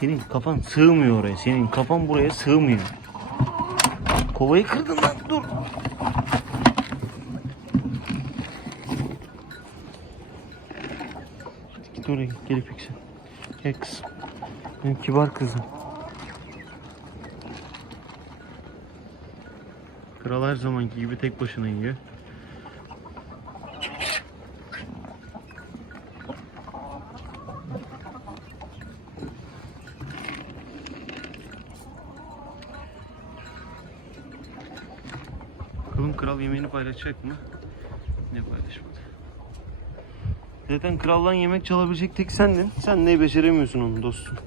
Senin kafan sığmıyor oraya. Senin kafan buraya sığmıyor. Kovayı kırdın lan dur. Git oraya git. Gel İpek sen. Gel kızım. Benim kibar kızım. Kral her zamanki gibi tek başına yiyor. Bakalım kral yemeğini paylaşacak mı? Ne paylaşmadı. Zaten kraldan yemek çalabilecek tek sendin. Sen ne beceremiyorsun onu dostum.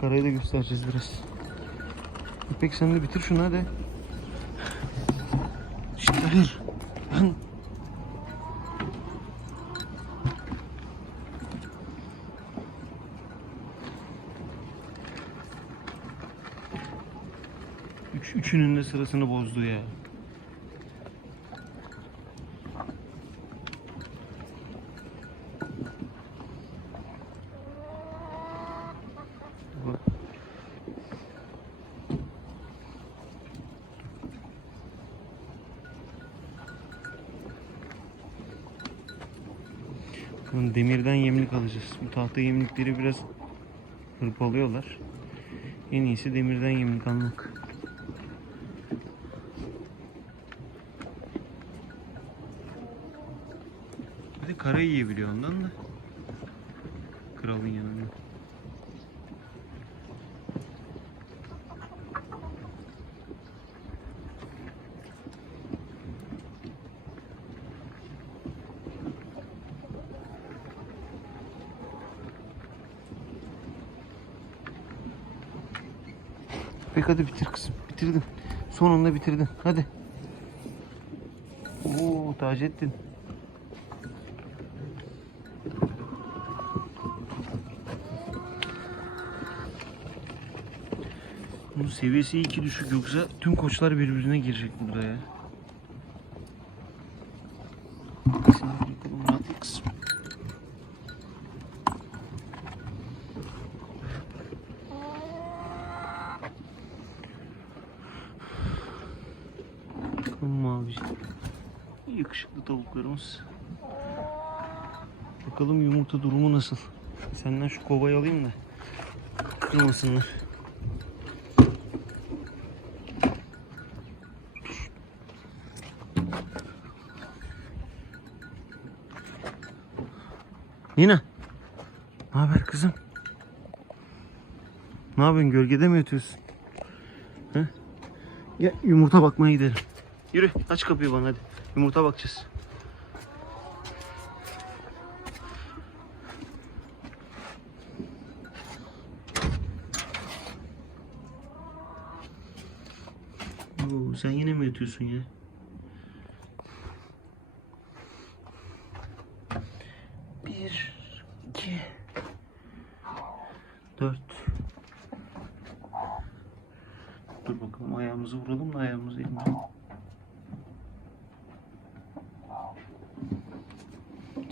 Karayı da göstereceğiz biraz. İpek sen de bitir şunu hadi. İşte hayır. Lan. Üç, üçünün de sırasını bozdu ya. Demirden yemlik alacağız. Bu tahta yemlikleri biraz hırpalıyorlar. En iyisi demirden yemlik almak. Kara yiyebiliyor ondan da. Kralın yanında. Peki hadi bitir kızım. Bitirdin. Sonunda bitirdin. Hadi. Oo Taceddin. Bunun seviyesi iki düşük yoksa tüm koçlar birbirine girecek burada ya. Bakalım mavi. Yakışıklı tavuklarımız. Bakalım yumurta durumu nasıl? Senden şu kovayı alayım da kırmasınlar. Nina. Ne haber kızım? Ne yapıyorsun? Gölgede mi yatıyorsun? He? Gel yumurta bakmaya gidelim. Yürü aç kapıyı bana hadi. Yumurta bakacağız. Oo, sen yine mi yatıyorsun ya? 4 Dur bakalım ayağımızı vuralım da ayağımızı inmeyelim.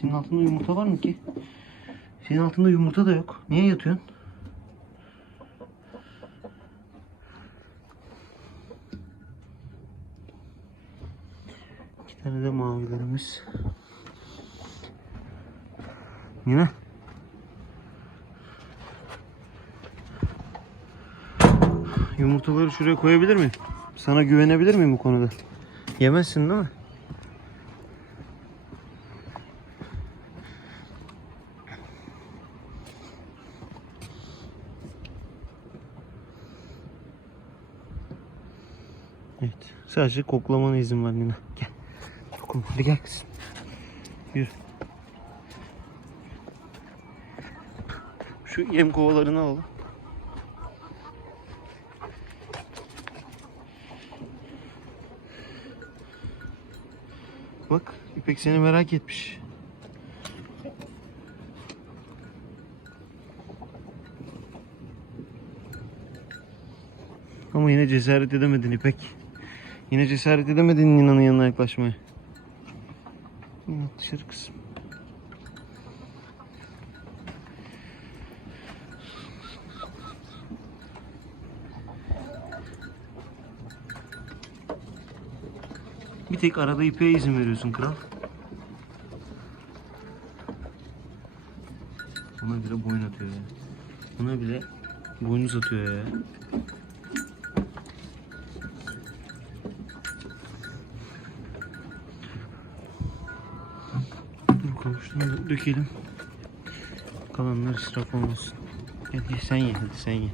Senin altında yumurta var mı ki? Senin altında yumurta da yok. Niye yatıyorsun? İki tane de mavilerimiz. Yine Yumurtaları şuraya koyabilir miyim? Sana güvenebilir miyim bu konuda? Yemezsin değil mi? Evet. Sadece koklamana izin var Nina. Gel. Dokun. Hadi gel kızım. Yürü. Şu yem kovalarını alalım. Bak İpek seni merak etmiş. Ama yine cesaret edemedin İpek. Yine cesaret edemedin Nina'nın yanına yaklaşmaya. Nina dışarı kızım. Bir tek arada ipeğe izin veriyorsun kral. Buna bile boyun atıyor ya. Buna bile boynuz atıyor ya. Dur kavuştuğunu dökelim. Kalanlar israf olmasın. Hadi sen ye, hadi sen ye.